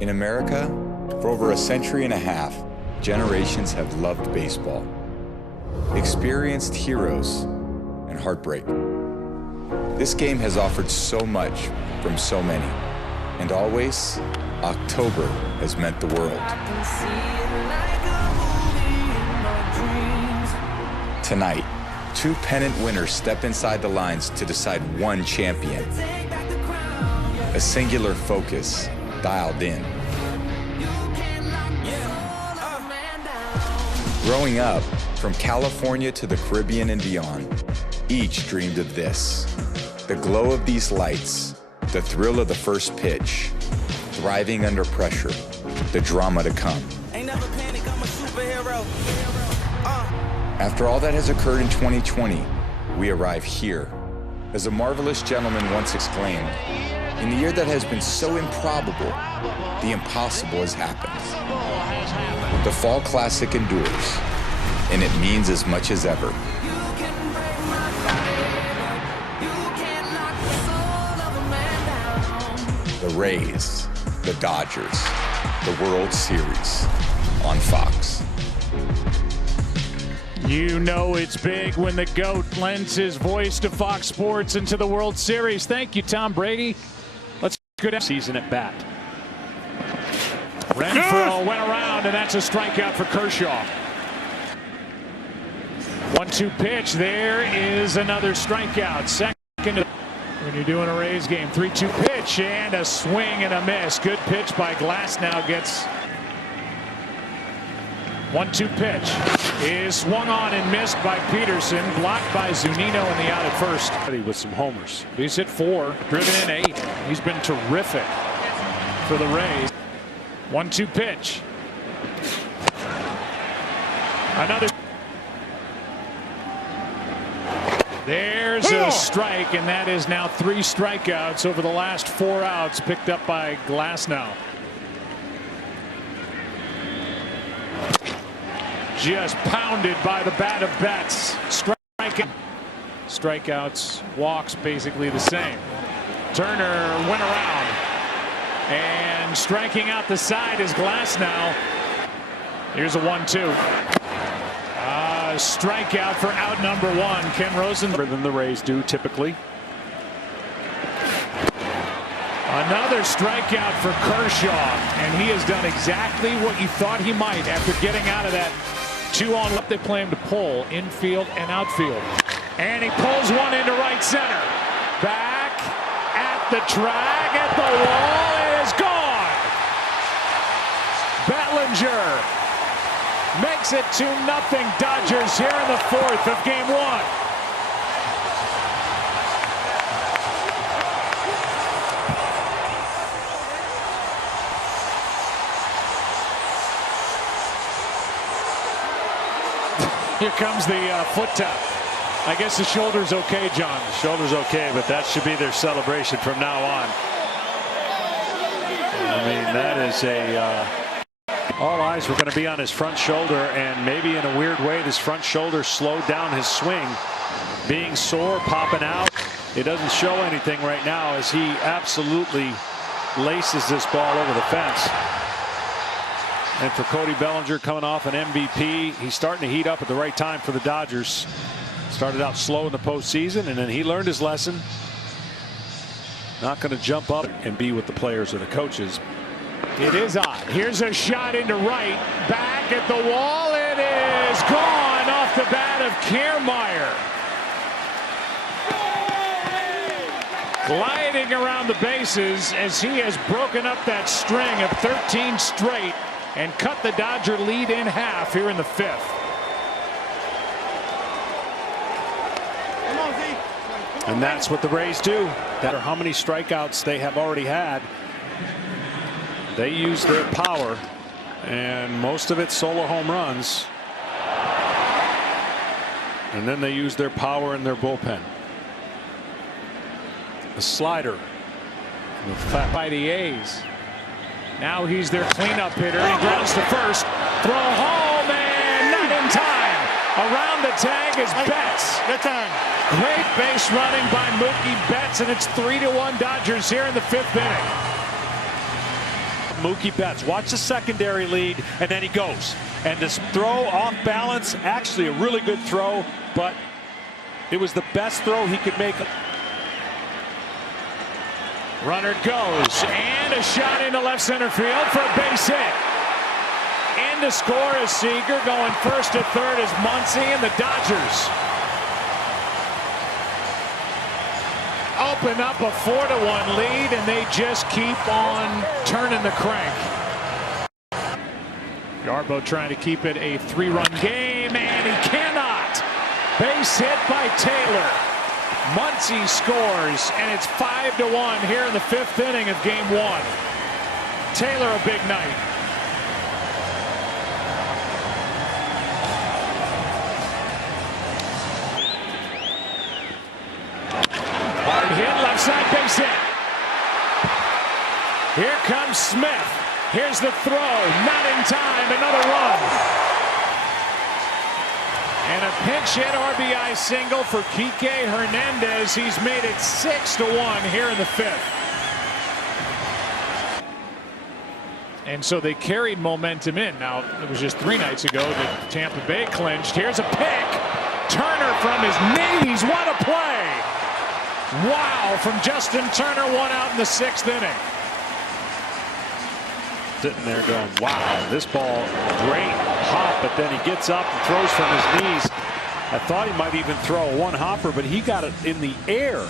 In America, for over a century and a half, generations have loved baseball, experienced heroes and heartbreak. This game has offered so much from so many, and always, October has meant the world. Tonight, two pennant winners step inside the lines to decide one champion. A singular focus dialed in. Growing up, from California to the Caribbean and beyond, each dreamed of this. The glow of these lights, the thrill of the first pitch, thriving under pressure, the drama to come. Ain't never panic, I'm a superhero. After all that has occurred in 2020, we arrive here. As a marvelous gentleman once exclaimed, in the year that has been so improbable, the impossible has happened. The Fall Classic endures, and it means as much as ever. The Rays, the Dodgers, the World Series on Fox. You know it's big when the GOAT lends his voice to Fox Sports and to the World Series. Thank you, Tom Brady. Let's go down season at bat. Renfroe went around, and that's a strikeout for Kershaw. 1-2 pitch. There is another strikeout. Second when you're doing a Rays game. 3-2 pitch and a swing and a miss. Good pitch by Glasnow. Gets 1-2 pitch is swung on and missed by Peterson, blocked by Zunino in the out at first. With some homers. He's hit 4, driven in 8. He's been terrific for the Rays. 1-2 pitch. Another. There's a strike, and that is now 3 strikeouts over the last 4 outs picked up by Glasnow. Just pounded by the bat of Betts. Strikeouts, walks basically the same. Turner went around, and striking out the side is Glasnow. Here's a 1-2. Strikeout for out number 1. Ken Rosen than the Rays do typically. Another strikeout for Kershaw, and he has done exactly what you thought he might after getting out of that 2-on left. They play him to pull infield and outfield, and he pulls one into right center. Back at the track, at the wall, it is gone. Bellinger makes it 2-0 Dodgers here in the 4th of game 1. Here comes the foot tap. I guess the shoulder's okay, John. The shoulder's okay, but that should be their celebration from now on. I mean, that is a... all eyes were going to be on his front shoulder, and maybe in a weird way this front shoulder slowed down his swing. Being sore, popping out. It doesn't show anything right now as he absolutely laces this ball over the fence. And for Cody Bellinger, coming off an MVP, he's starting to heat up at the right time for the Dodgers. Started out slow in the postseason, and then he learned his lesson. Not going to jump up and be with the players or the coaches. It is odd. Here's a shot into right. Back at the wall. It is gone off the bat of Kiermaier. Gliding around the bases as he has broken up that string of 13 straight and cut the Dodger lead in half here in the 5th. And that's what the Rays do. No matter how many strikeouts they have already had, they use their power, and most of it solo home runs. And then they use their power in their bullpen. A slider. By the A's. Now he's their cleanup hitter. He grounds to first. Throw home, and not in time. Around the tag is Betts. Great base running by Mookie Betts, and it's 3-1 Dodgers here in the 5th inning. Mookie Betts. Watch the secondary lead, and then he goes. And this throw off balance, actually a really good throw, but it was the best throw he could make. Runner goes, and a shot into left center field for a base hit. In to score is Seager. Going first to third is Muncy, and the Dodgers open up a 4-1 lead, and they just keep on turning the crank. Garbo trying to keep it a 3-run game, and he cannot. Base hit by Taylor. Muncy scores, and it's 5-1 here in the 5th inning of Game 1. Taylor, a big night. Hard hit, left side base hit. Here comes Smith. Here's the throw, not in time, another run. And a pinch hit RBI single for Kike Hernandez. He's made it 6-1 here in the 5th. And so they carried momentum in. Now, it was just 3 nights ago that Tampa Bay clinched. Here's a pick. Turner from his knees. What a play. Wow, from Justin Turner, 1 out in the 6th inning. Sitting there going, wow, this ball, great hop, but then he gets up and throws from his knees. I thought he might even throw a one-hopper, but he got it in the air.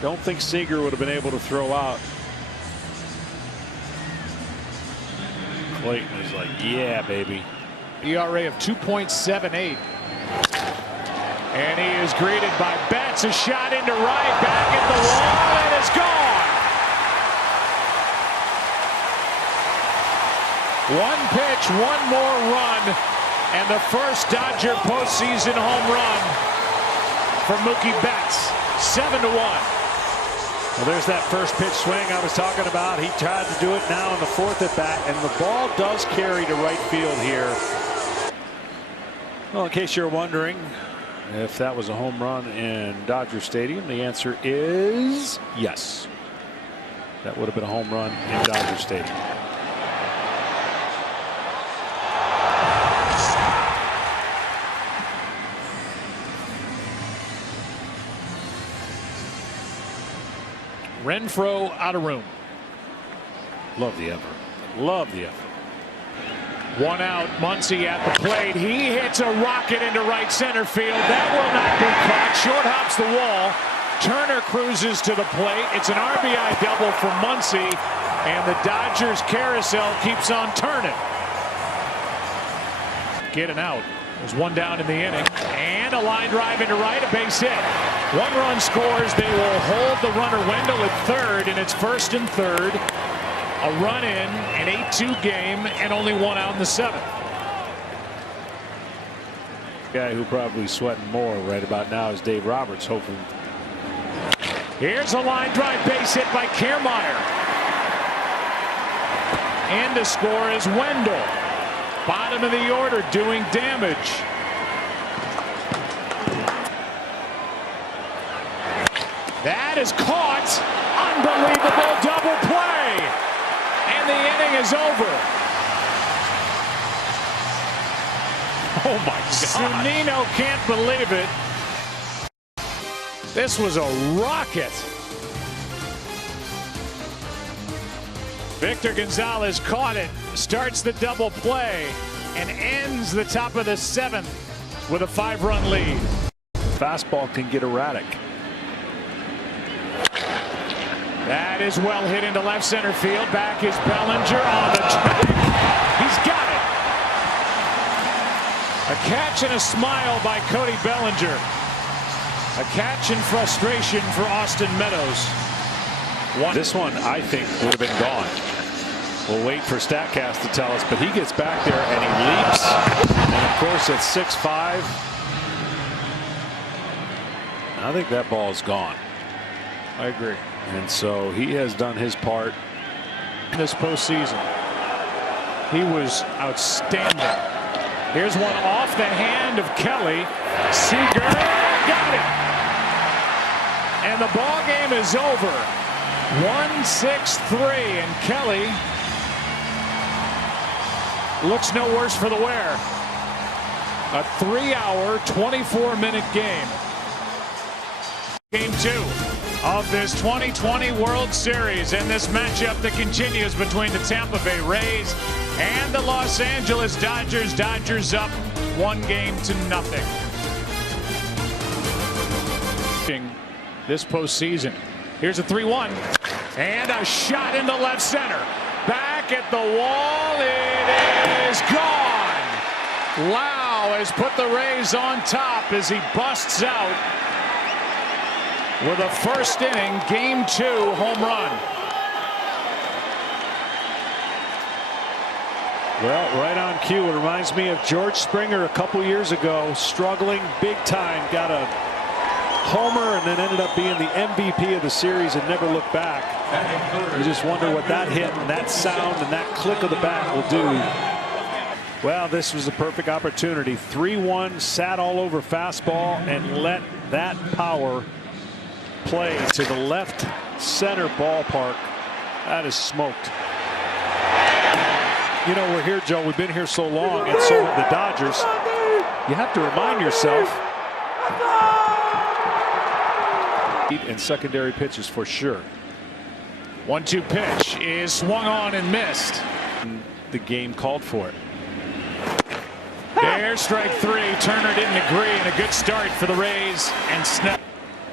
Don't think Seager would have been able to throw out. Clayton is like, yeah, baby. ERA of 2.78. And he is greeted by Betts. A shot into right, back at the wall, and it's gone. One pitch, one more run, and the first Dodger postseason home run for Mookie Betts. 7-1. Well, there's that first pitch swing I was talking about. He tried to do it now in the 4th at bat, and the ball does carry to right field here. Well, in case you're wondering if that was a home run in Dodger Stadium, the answer is yes. That would have been a home run in Dodger Stadium. Renfroe out of room. Love the effort. Love the effort. 1 out. Muncy at the plate. He hits a rocket into right center field. That will not be caught. Short hops the wall. Turner cruises to the plate. It's an RBI double for Muncy, and the Dodgers carousel keeps on turning. Getting out. There's 1 down in the inning, and a line drive into right, a base hit. 1 run scores. They will hold the runner Wendell at third, and it's 1st and 3rd. A run in, an 8-2 game, and only 1 out in the 7th. Guy who probably sweating more right about now is Dave Roberts, hoping. Here's a line drive base hit by Kiermaier. And to score is Wendell. Bottom of the order doing damage. That is caught. Unbelievable double play. And the inning is over. Oh my God. Zunino can't believe it. This was a rocket. Victor Gonzalez caught it, starts the double play, and ends the top of the 7th with a 5-run lead. Fastball can get erratic. That is well hit into left center field. Back is Bellinger on the track. He's got it. A catch and a smile by Cody Bellinger. A catch in frustration for Austin Meadows. This one, I think, would have been gone. We'll wait for StatCast to tell us, but he gets back there and he leaps. And of course, at 6'5", I think that ball is gone. I agree. And so he has done his part this postseason. He was outstanding. Here's one off the hand of Kelly. Seager got it. And the ball game is over. 1-6-3, and Kelly looks no worse for the wear. A 3-hour, 24-minute game. Game 2 of this 2020 World Series, and this matchup that continues between the Tampa Bay Rays and the Los Angeles Dodgers. Dodgers up 1-0. This postseason. Here's a 3-1 and a shot into left center. Back at the wall, it is gone. Lau has put the Rays on top as he busts out with a first inning Game 2 home run. Well, right on cue. It reminds me of George Springer a couple years ago, struggling big time, got a homer and then ended up being the MVP of the series and never looked back. You just wonder what that hit and that sound and that click of the bat will do. Well, this was a perfect opportunity. 3-1, sat all over fastball and let that power play to the left center ballpark. That is smoked. You know, we're here, Joe. We've been here so long, and so have the Dodgers. You have to remind yourself. And secondary pitches for sure. 1-2 pitch is swung on and missed. The game called for it. There's strike 3. Turner didn't agree, and a good start for the Rays. And Snell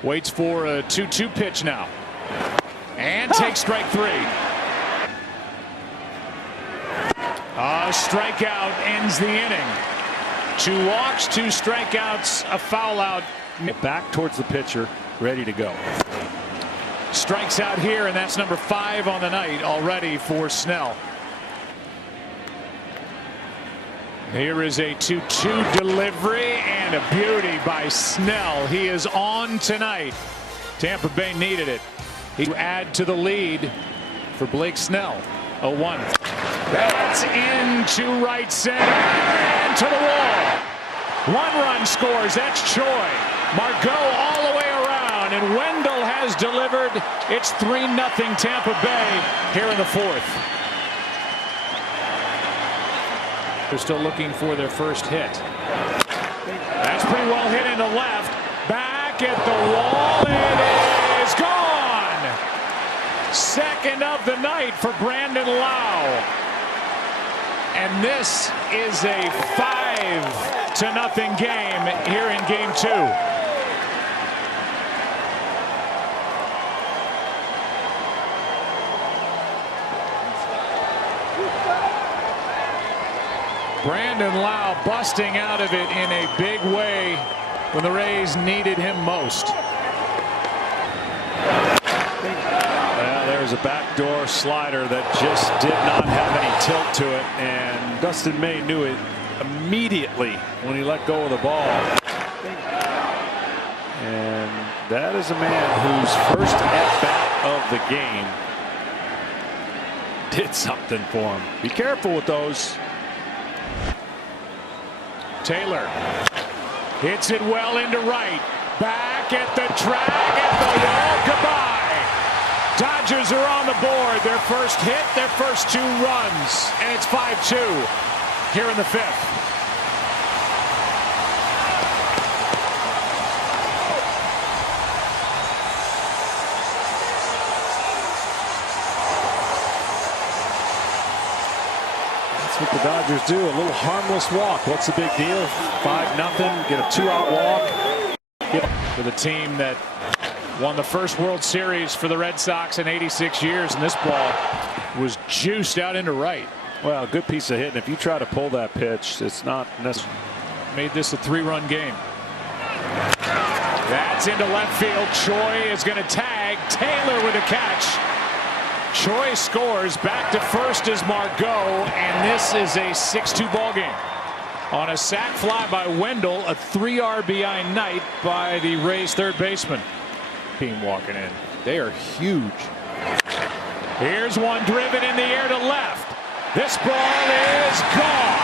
waits for a 2-2 pitch now. And takes strike 3. A strikeout ends the inning. 2 walks, 2 strikeouts, a foul out. Back towards the pitcher, ready to go. Strikes out here, and that's number 5 on the night already for Snell. Here is a 2-2 delivery and a beauty by Snell. He is on tonight. Tampa Bay needed it. He add to the lead for Blake Snell. 0-1. That's into right center and to the wall. 1 run scores. That's Choi. Margot all the way around, and Wendell has delivered. It's 3-0 Tampa Bay here in the 4th. They're still looking for their first hit. That's pretty well hit into left. Back at the wall. It is gone. Second of the night for Brandon Lau. And this is a 5-0 game here in Game 2. Brandon Lau busting out of it in a big way when the Rays needed him most. Well, there's a backdoor slider that just did not have any tilt to it, and Dustin May knew it immediately when he let go of the ball. And that is a man whose first at-bat of the game did something for him. Be careful with those. Taylor hits it well into right. Back at the track at the wall. Goodbye. Dodgers are on the board. Their first hit, their first 2 runs. And it's 5-2 here in the 5th. That's what the Dodgers do. A little harmless walk. What's the big deal? 5-0. Get a 2-out walk. For the team that won the first World Series for the Red Sox in 86 years, and this ball was juiced out into right. Well, a good piece of hitting. If you try to pull that pitch, it's not necessary. Made this a 3-run game. That's into left field. Choi is going to tag. Taylor with a catch. Choi scores. Back to first is Margot, and this is a 6-2 ball game. On a sac fly by Wendell, a 3 RBI night by the Rays third baseman. Team walking in. They are huge. Here's one driven in the air to left. This ball is gone.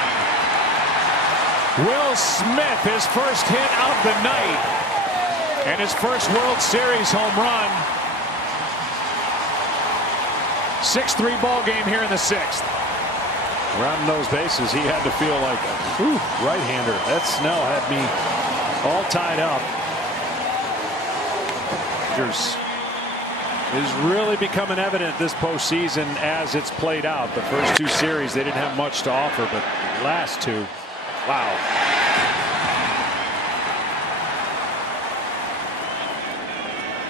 Will Smith, his first hit of the night, and his first World Series home run. 6-3 ball game here in the 6th. Around those bases, he had to feel like a right-hander. That Snell had me all tied up. Is really becoming evident this postseason as it's played out. The first 2 series, they didn't have much to offer, but the last 2, wow.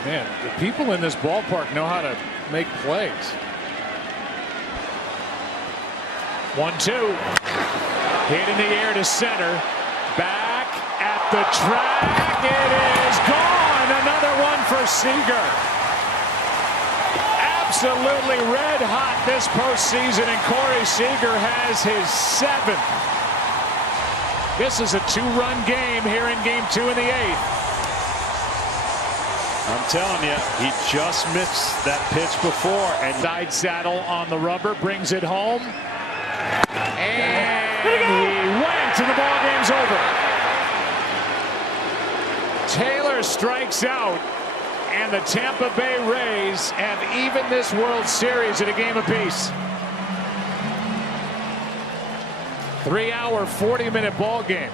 Man, the people in this ballpark know how to make plays. 1-2. Hit in the air to center. Back at the track. It is gone. Another one for Seager. Absolutely red hot this postseason, and Corey Seager has his 7th. This is a 2-run game here in game 2 in the 8th. I'm telling you, he just missed that pitch before. And side saddle on the rubber, brings it home. And he went, and the ball game's over. Taylor strikes out, and the Tampa Bay Rays have even this World Series at a game apiece. 3-hour, 40-minute ball game.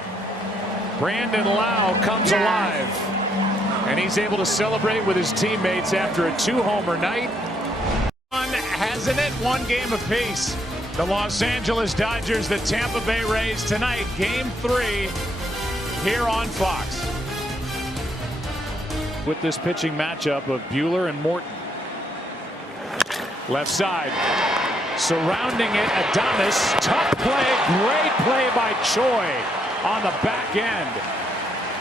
Brandon Lau comes alive, and he's able to celebrate with his teammates after a 2-homer night. Hasn't it? 1 game apiece. The Los Angeles Dodgers, the Tampa Bay Rays tonight, game 3 here on Fox. With this pitching matchup of Buehler and Morton. Left side. Surrounding it, Adames. Tough play. Great play by Choi on the back end.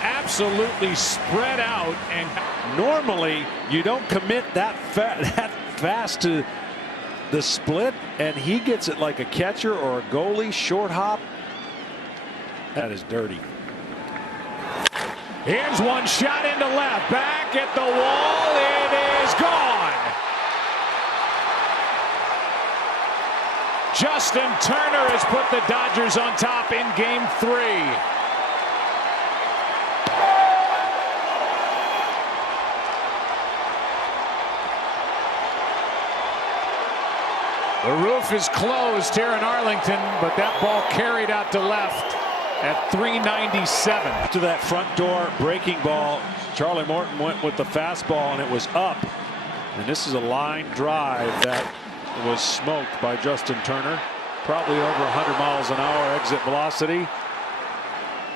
Absolutely spread out. And normally you don't commit that fast to the split, and he gets it like a catcher or a goalie. Short hop. That is dirty. Here's one shot into left. Back at the wall. It is gone. Justin Turner has put the Dodgers on top in game 3. The roof is closed here in Arlington, but that ball carried out to left at 397. To that front door breaking ball, Charlie Morton went with the fastball, and it was up. And this is a line drive that was smoked by Justin Turner. Probably over 100 miles an hour exit velocity.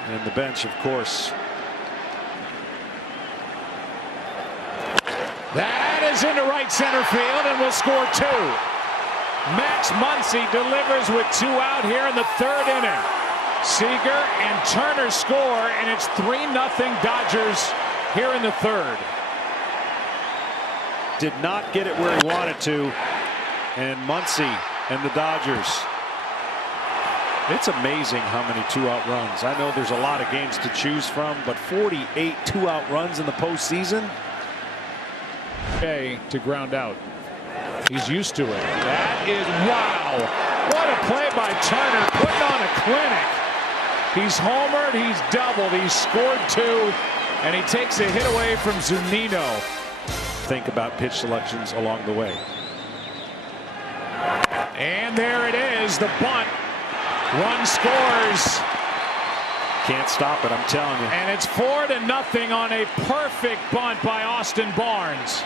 And the bench, of course. That is into right center field, and will score 2. Max Muncy delivers with 2 out here in the 3rd inning. Seager and Turner score, and it's 3-0 Dodgers here in the 3rd. Did not get it where he wanted to, and Muncy and the Dodgers. It's amazing how many 2-out runs. I know there's a lot of games to choose from, but 48 2-out runs in the postseason. Okay, to ground out. He's used to it. That is, wow. What a play by Turner, putting on a clinic. He's homered, he's doubled, he's scored 2, and he takes a hit away from Zunino. Think about pitch selections along the way. And there it is, the bunt. Run scores. Can't stop it, I'm telling you. And it's 4-0 on a perfect bunt by Austin Barnes.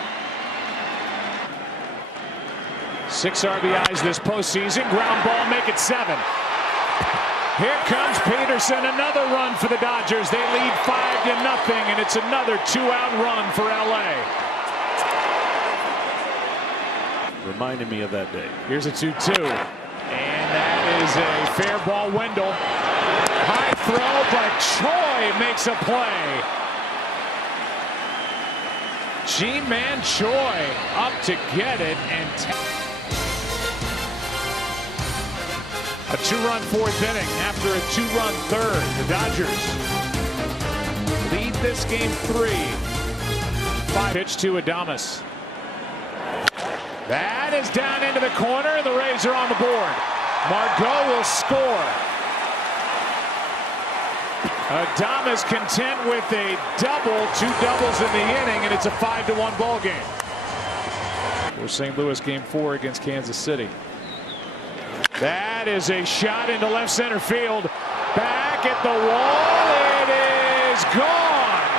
6 RBIs this postseason. Ground ball, make it 7. Here comes Peterson, another run for the Dodgers. They lead 5-0, and it's another 2-out run for LA. Reminded me of that day. Here's a 2-2. And that is a fair ball. Wendell. High throw, but Choi makes a play. G-Man Choi up to get it, and a 2-run 4th inning after a 2-run 3rd. The Dodgers lead this game 3. 5 pitch to Adames. That is down into the corner. The Rays are on the board. Margot will score. Adames content with a double, 2 doubles in the inning, and it's a 5-1 ball game. for St. Louis Game 4 against Kansas City. That is a shot into left center field. Back at the wall. It is gone.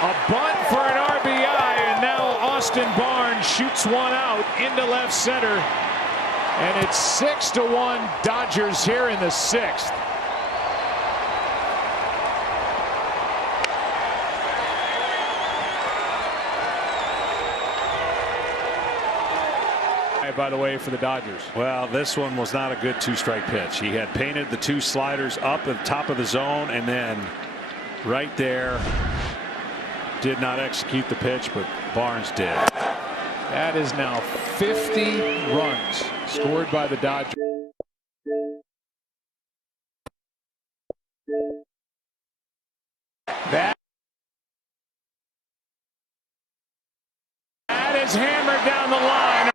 A bunt for an RBI, and now Austin Barnes shoots one out into left center. And it's 6-1 Dodgers here in the 6th. By the way, for the Dodgers. Well, this one was not a good two-strike pitch. He had painted the two sliders up at the top of the zone, and then right there did not execute the pitch, but Barnes did. That is now 50 runs scored by the Dodgers. That is hammered down the line.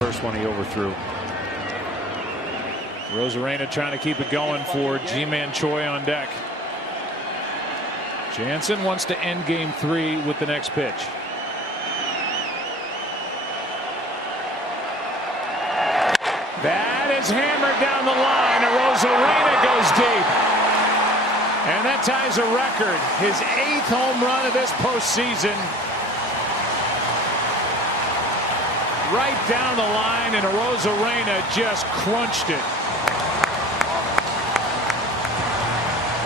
First one he overthrew. Rosarena trying to keep it going for G-Man Choi on deck. Jansen wants to end game 3 with the next pitch. That is hammered down the line, and Rosarena goes deep. And that ties a record, his 8th home run of this postseason. Right down the line, and Rosarena just crunched it.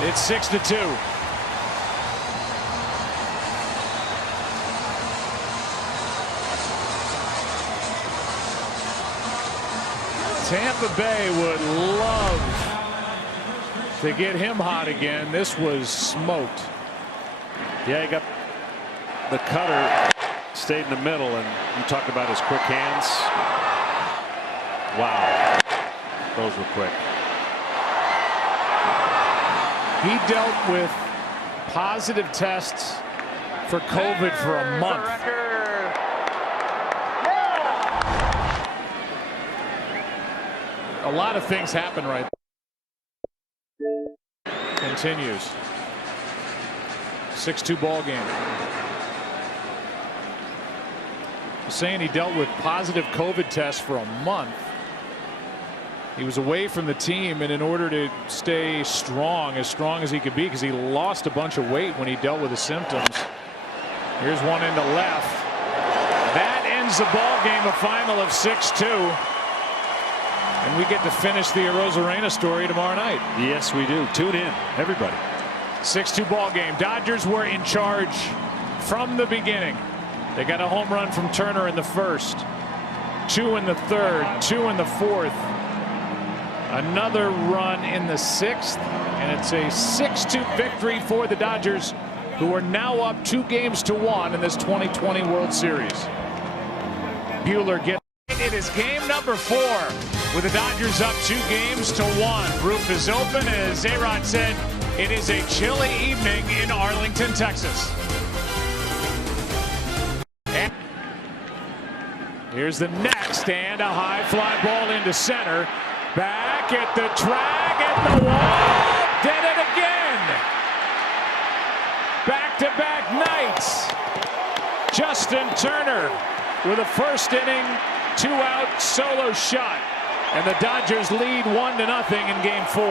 It's 6-2. Tampa Bay would love to get him hot again. This was smoked. Yeah, he got the cutter, stayed in the middle, and you talked about his quick hands. Wow, those were quick. He dealt with positive tests for COVID for a month. A lot of things happen right there. Continues. 6-2 ball game. Saying he dealt with positive COVID tests for a month. He was away from the team, and in order to stay strong as he could be, because he lost a bunch of weight when he dealt with the symptoms. Here's one into left. That ends the ball game, a final of 6-2. And we get to finish the Rosarena story tomorrow night. Yes, we do. Tune in, everybody. 6-2 ball game. Dodgers were in charge from the beginning. They got a home run from Turner in the first, 2 in the third, 2 in the fourth, another run in the 6th, and it's a 6-2 victory for the Dodgers, who are now up 2-1 in this 2020 World Series. Buehler gets it. It is game number 4 with the Dodgers up 2-1. Roof is open. As A-Rod said, it is a chilly evening in Arlington, Texas. And here's the next, and a high fly ball into center. Back at the track, at the wall. Did it again. Back-to-back nights. Justin Turner with a first inning 2-out solo shot. And the Dodgers lead 1-0 in game 4.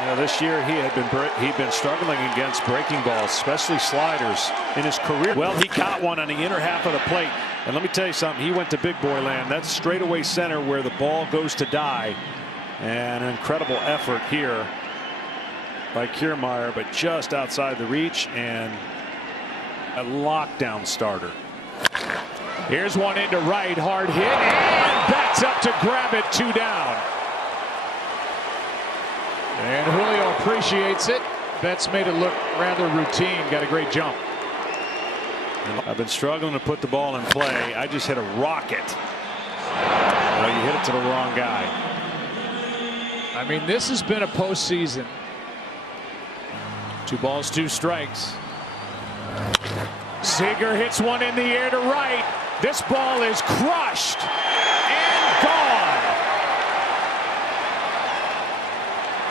You know, this year he'd been struggling against breaking balls, especially sliders, in his career. Well, he caught one on the inner half of the plate, and let me tell you something. He went to big boy land. That's straightaway center where the ball goes to die, and an incredible effort here by Kiermaier, but just outside the reach, and a lockdown starter. Here's one into right, hard hit, and backs up to grab it, 2 down. And Julio appreciates it. Betts made it look rather routine. Got a great jump. I've been struggling to put the ball in play. I just hit a rocket. Well, you hit it to the wrong guy. I mean, this has been a postseason. 2 balls, 2 strikes. Seager hits one in the air to right. This ball is crushed and gone.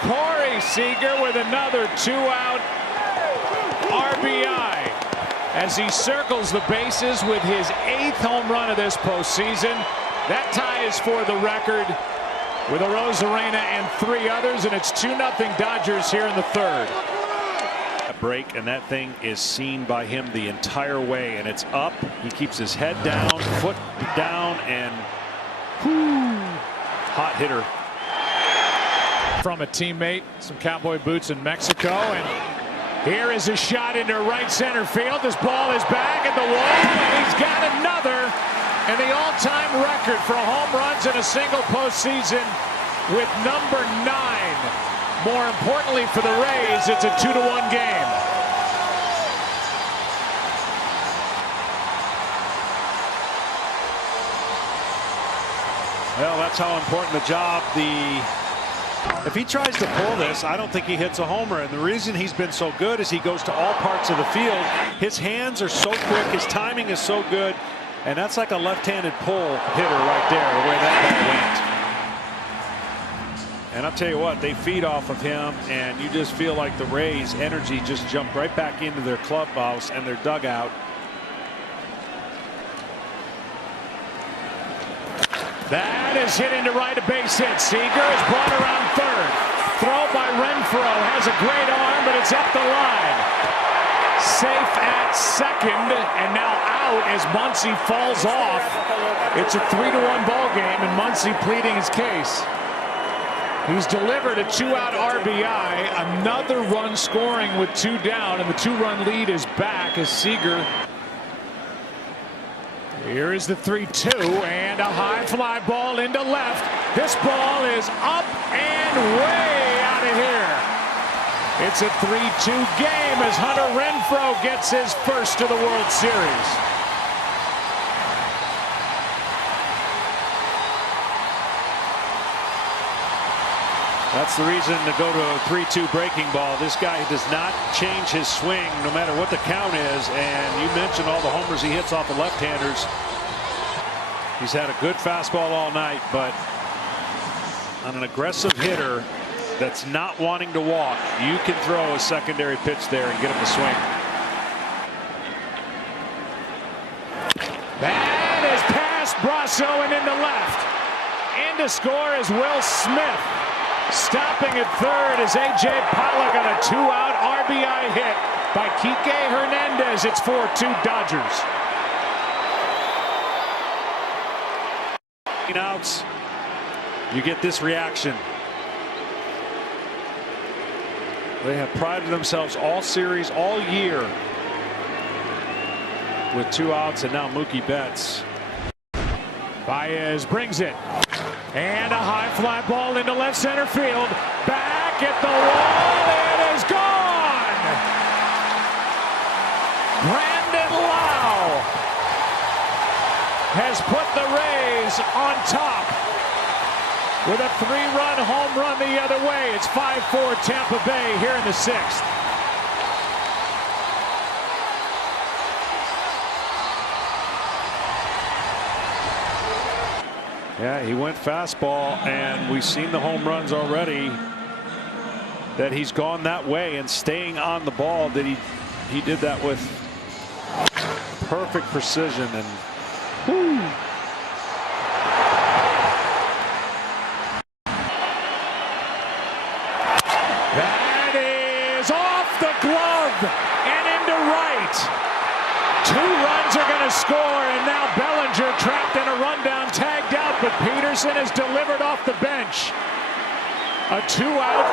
Corey Seager with another 2-out RBI as he circles the bases with his 8th home run of this postseason. That tie is for the record with Arozarena and 3 others, and it's 2-0 Dodgers here in the 3rd. A break, and that thing is seen by him the entire way, and it's up. He keeps his head down, foot down, and hot hitter. From a teammate, some cowboy boots in Mexico, and here is a shot into right center field. This ball is back at the wall, and he's got another, and the all-time record for home runs in a single postseason with number 9. More importantly for the Rays, it's a 2-1 game. Well, that's how important the job. If he tries to pull this, I don't think he hits a homer. And the reason he's been so good is he goes to all parts of the field. His hands are so quick. His timing is so good. And that's like a left-handed pull hitter right there, the way that ball went. And I'll tell you what, they feed off of him, and you just feel like the Rays' energy just jumped right back into their clubhouse and their dugout. That is hit into right, a base hit. Seager is brought around 3rd. Throw by Renfroe, has a great arm, but it's up the line. Safe at 2nd, and now out as Muncy falls off. It's a 3-1 ball game, and Muncy pleading his case. He's delivered a 2-out RBI, another run scoring with 2 down, and the 2-run lead is back as Seager. Here is the 3-2, and a high fly ball into left. This ball is up and way out of here. It's a 3-2 game as Hunter Renfroe gets his first of the World Series. That's the reason to go to a 3-2 breaking ball. This guy does not change his swing no matter what the count is. And you mentioned all the homers he hits off the left-handers. He's had a good fastball all night, but on an aggressive hitter that's not wanting to walk, you can throw a secondary pitch there and get him to swing. That is past Brasso and into left. In to score is Will Smith. Stopping at 3rd is A.J. Pollock on a 2-out RBI hit by Kike Hernandez. It's 4-2 Dodgers. Outs, you get this reaction. They have prided themselves all series, all year with 2 outs, and now Mookie Betts. Baez brings it. And a high fly ball into left center field. Back at the wall. It is gone. Brandon Lau has put the Rays on top with a 3-run home run the other way. It's 5-4 Tampa Bay here in the 6th. Yeah, he went fastball, and we've seen the home runs already that he's gone that way and staying on the ball. That he did that with perfect precision, and that is off the glove and into right. 2 runs are going to score, and now Bellinger trapped in a rundown, tagged out, but Peterson has delivered off the bench. A 2-out,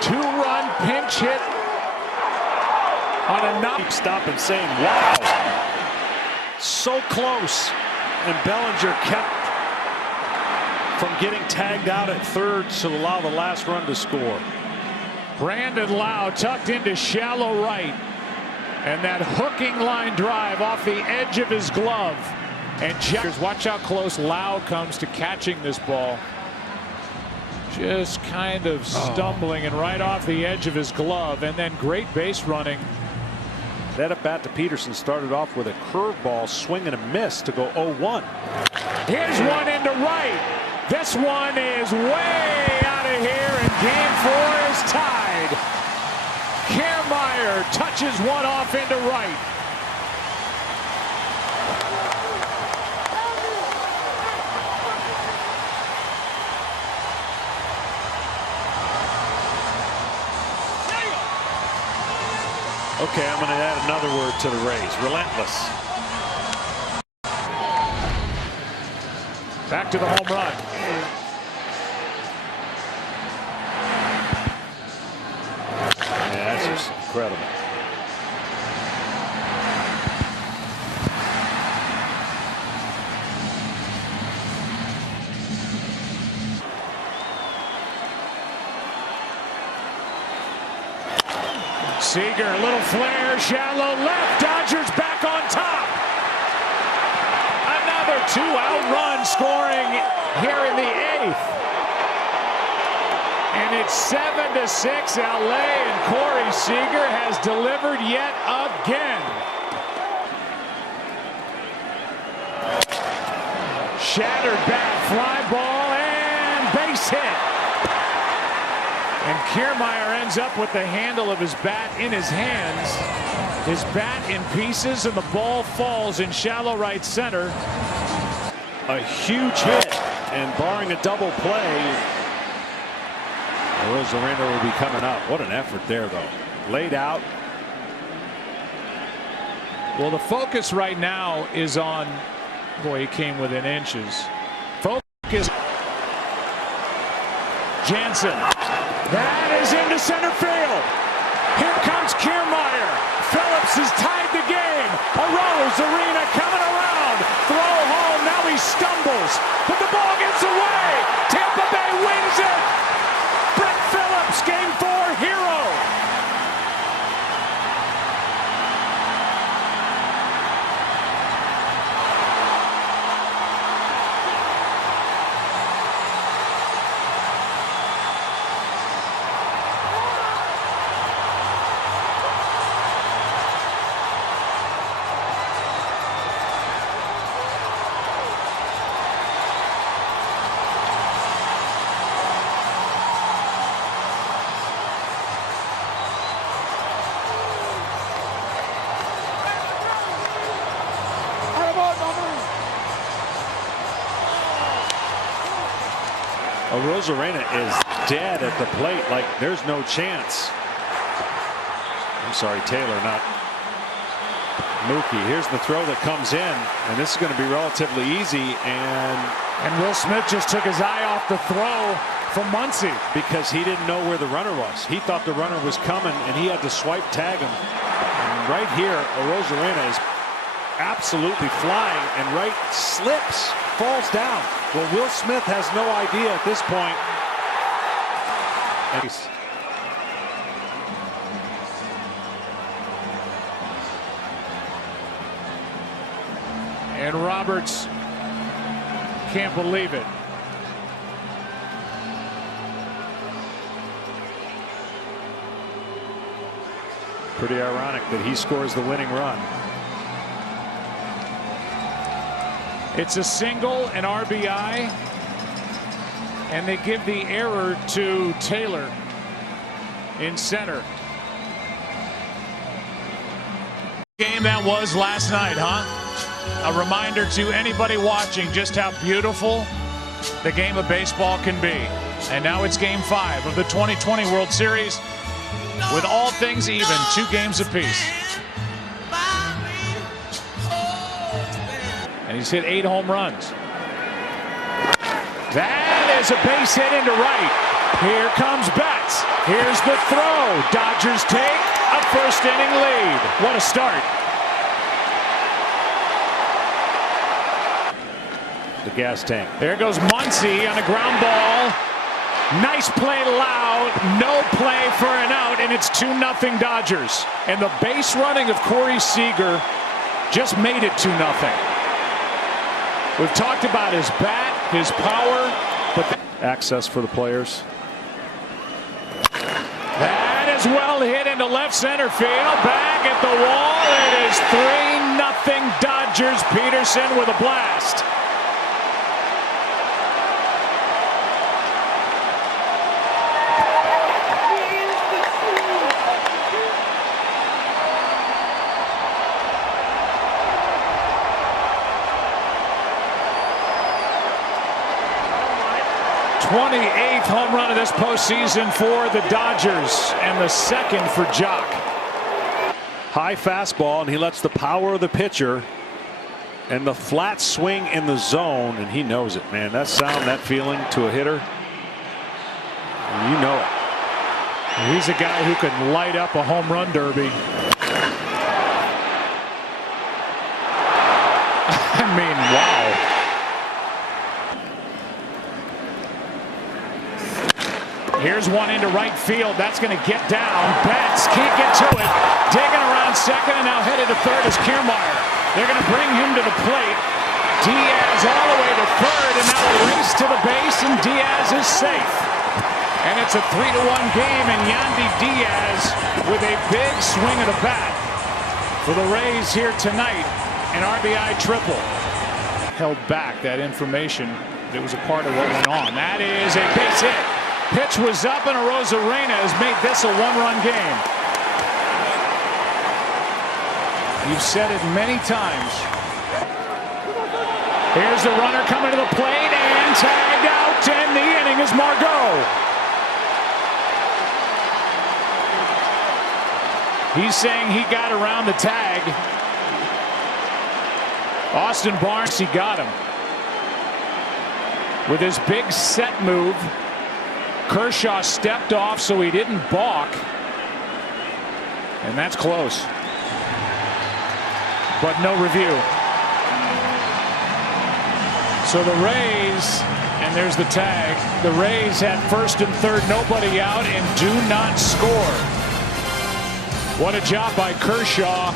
2-run pinch hit on a knock. stop and saying, wow, so close, and Bellinger kept from getting tagged out at 3rd to allow the last run to score. Brandon Lau tucked into shallow right. And that hooking line drive off the edge of his glove. And watch how close Lau comes to catching this ball. Just kind of stumbling and right off the edge of his glove. And then great base running. That at bat to Peterson started off with a curveball swing and a miss to go 0-1. Here's one into right. This one is way out of here. And Game 4 is tied. Kiermaier touches one off into right. Okay, I'm going to add another word to the Rays. Relentless. Back to the home run. Yeah, that's just incredible. Seager, a little flare, shallow left. Dodgers back on top. Another two-out run scoring here in the 8th. And it's 7-6 LA, and Corey Seager has delivered yet again. Shattered bat, fly ball, and base hit. And Kiermaier ends up with the handle of his bat in his hands. His bat in pieces, and the ball falls in shallow right center. A huge hit, and barring a double play, Rosarena will be coming up. What an effort there, though. Laid out. Well, the focus right now is on, boy, he came within inches. Focus. Jansen. That is into center field. Here comes Kiermaier. Phillips has tied the game. Rosarena coming around. Throw home. Now he stumbles. But the ball gets away. Tampa Bay wins it. Brett Phillips, Game 4 hero. Rosarena is dead at the plate, like there's no chance. I'm sorry, Taylor, not Mookie. Here's the throw that comes in, and this is going to be relatively easy. And Will Smith just took his eye off the throw from Muncy because he didn't know where the runner was. He thought the runner was coming, and he had to swipe tag him. And right here, Rosarena is absolutely flying, and right slips, falls down. Well, Will Smith has no idea at this point. And Roberts can't believe it. Pretty ironic that he scores the winning run. It's a single, an RBI, and they give the error to Taylor in center. Game that was last night, huh? A reminder to anybody watching just how beautiful the game of baseball can be. And now it's Game 5 of the 2020 World Series with all things even, 2 games apiece. And he's hit 8 home runs. That is a base hit into right. Here comes Betts. Here's the throw. Dodgers take a first-inning lead. What a start. The gas tank. There goes Muncy on a ground ball. Nice play, Loud. No play for an out, and it's 2-0 Dodgers. And the base running of Corey Seager just made it 2-0. We've talked about his bat, his power, but access for the players. That is well hit into left center field. Back at the wall. It is 3-0 Dodgers. Peterson with a blast. 28th home run of this postseason for the Dodgers, and the second for Jock. High fastball, and he lets the power of the pitcher and the flat swing in the zone, and he knows it, man. That sound, that feeling to a hitter, you know it. He's a guy who can light up a home run derby. I mean, wow. Here's one into right field. That's going to get down. Betts can't get to it. Digging around second, and now headed to third is Kiermaier. They're going to bring him to the plate. Diaz all the way to third, and now a race to the base, and Diaz is safe. And it's a 3-1 game, and Yandy Diaz with a big swing of the bat for the Rays here tonight. An RBI triple. Held back that information that was a part of what went on. That is a base hit. Pitch was up, and Arozarena has made this a one-run game. You've said it many times. Here's the runner coming to the plate, and tagged out, and the inning is Margot. He's saying he got around the tag. Austin Barnes, he got him. With his big set move, Kershaw stepped off so he didn't balk. And that's close. But no review. So the Rays, and there's the tag, the Rays had first and third, nobody out, and do not score. What a job by Kershaw.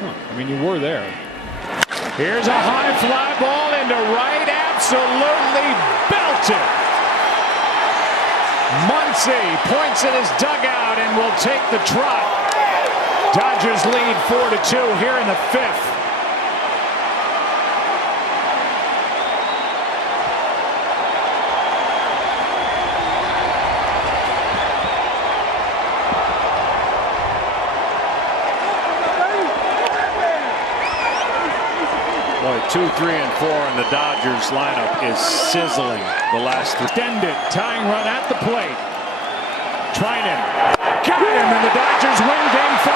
I mean, you were there. Here's a high fly ball into right, absolutely belted. Muncy points at his dugout and will take the trot. Dodgers lead 4-2 here in the fifth. Boy, 2, 3, and 4 in the Dodgers lineup is sizzling the last three. Extended tying run at the plate. Trinan got him, and the Dodgers win game 5.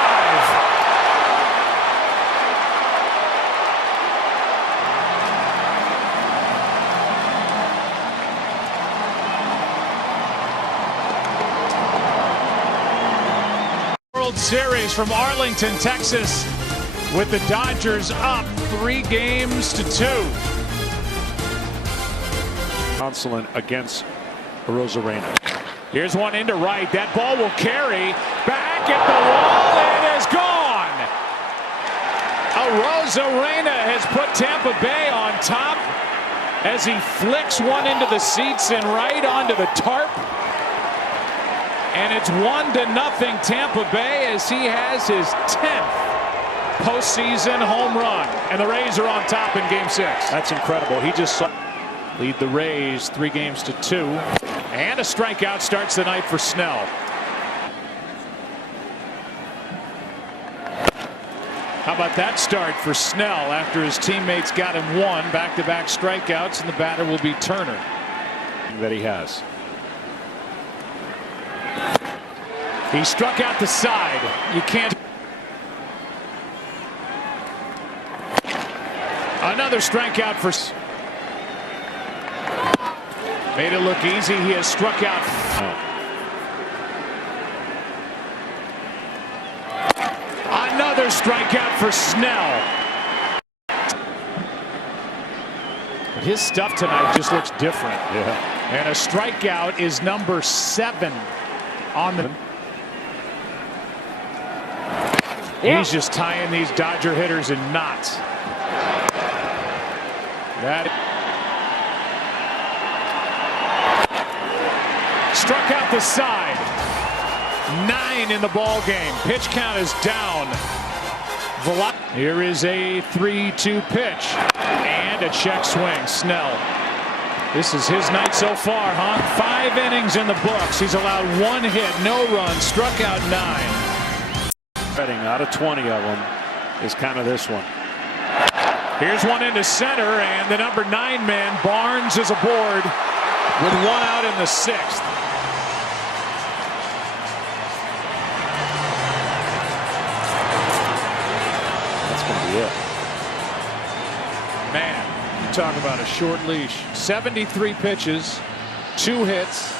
World Series from Arlington, Texas, with the Dodgers up 3-2. Consulate against Arozarena. Here's one into right. That ball will carry back at the wall. It is gone. Arozarena has put Tampa Bay on top as he flicks one into the seats and right onto the tarp. And it's 1-0 Tampa Bay as he has his 10th postseason home run, and the Rays are on top in game 6. That's incredible. He just saw. Lead the Rays 3-2, and a strikeout starts the night for Snell. How about that start for Snell after his teammates got him one back-to-back strikeouts, and the batter will be Turner. That he has. He struck out the side. You can't. Another strikeout for. Made it look easy. He has struck out. Another strikeout for Snell. But his stuff tonight just looks different. Yeah. And a strikeout is number 7 on the. He's just tying these Dodger hitters in knots. That struck out the side. 9 in the ball game. Pitch count is down. Here is a 3-2 pitch and a check swing. Snell. This is his night so far, huh? 5 innings in the books. He's allowed 1 hit, no runs, struck out 9. Out of 20 of them is kind of this one. Here's one into center, and the number 9 man, Barnes, is aboard with 1 out in the 6th. That's going to be it. Man, you talk about a short leash. 73 pitches, 2 hits,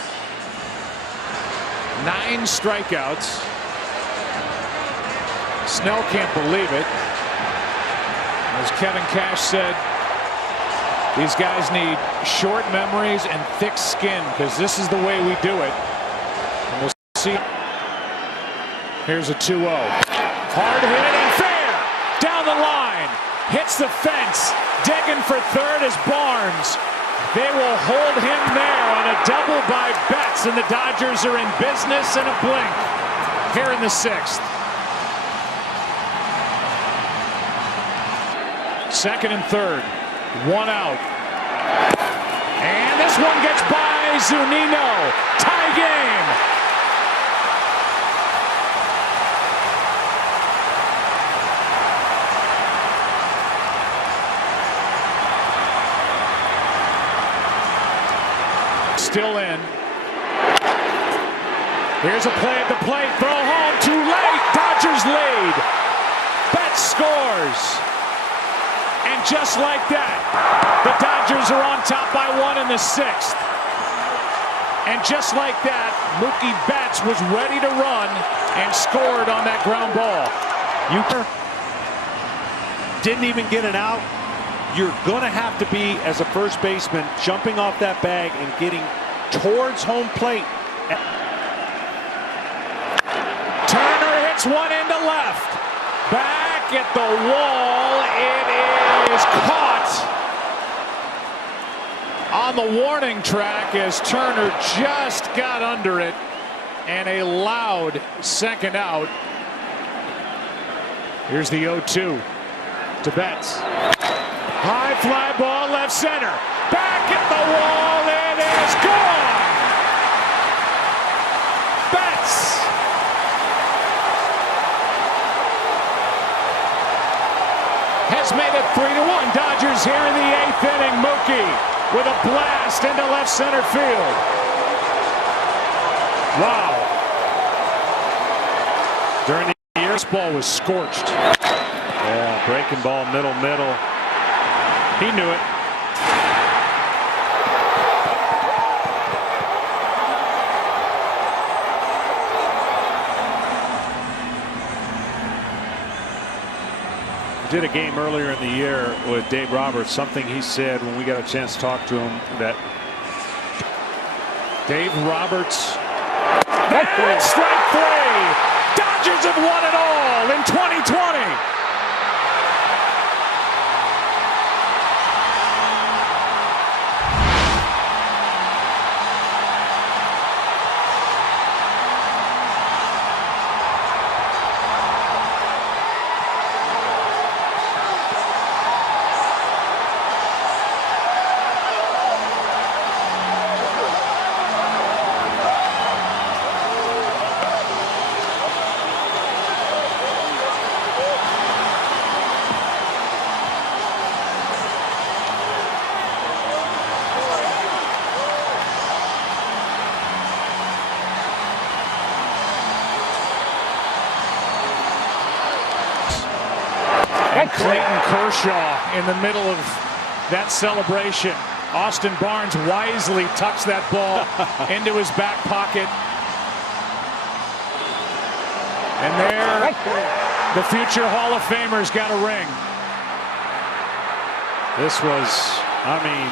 9 strikeouts. Snell can't believe it. As Kevin Cash said, these guys need short memories and thick skin, because this is the way we do it. And we'll see. Here's a 2-0. Hard hit and fair. Down the line. Hits the fence. Digging for third is Barnes. They will hold him there on a double by Betts, and the Dodgers are in business in a blink here in the 6th. 2nd and 3rd, 1 out. And this one gets by Zunino. Tie game. Still in. Here's a play at the plate. Throw home. Too late. Dodgers lead. Betts scores. And just like that, the Dodgers are on top by 1 in the 6th. And just like that, Mookie Betts was ready to run and scored on that ground ball. You didn't even get an out. You're going to have to be, as a first baseman, jumping off that bag and getting towards home plate. Turner hits one into left. Back at the wall. It is caught on the warning track as Turner just got under it, and a loud second out. Here's the 0-2 to Betts. High fly ball left center. Back at the wall. It is gone. Betts. Has made it 3-1. Dodgers here in the 8th inning. Mookie with a blast into left center field. Wow. During the year, this ball was scorched. Yeah, breaking ball, middle. He knew it. Did a game earlier in the year with Dave Roberts. Something he said when we got a chance to talk to him, that Dave Roberts. And strike 3. Dodgers have won it all in 2020. And Clayton Kershaw in the middle of that celebration. Austin Barnes wisely tucks that ball into his back pocket. And there, the future Hall of Famer's got a ring. this was, I mean,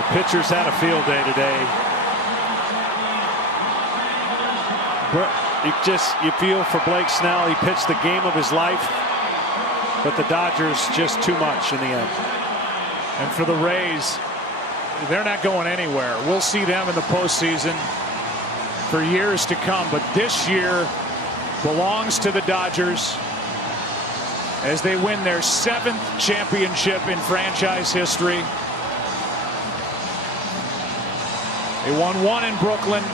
the pitchers had a field day today. You feel for Blake Snell. He pitched the game of his life, but the Dodgers just too much in the end. And for the Rays, they're not going anywhere. We'll see them in the postseason for years to come, but this year belongs to the Dodgers as they win their 7th championship in franchise history. They won 1 in Brooklyn,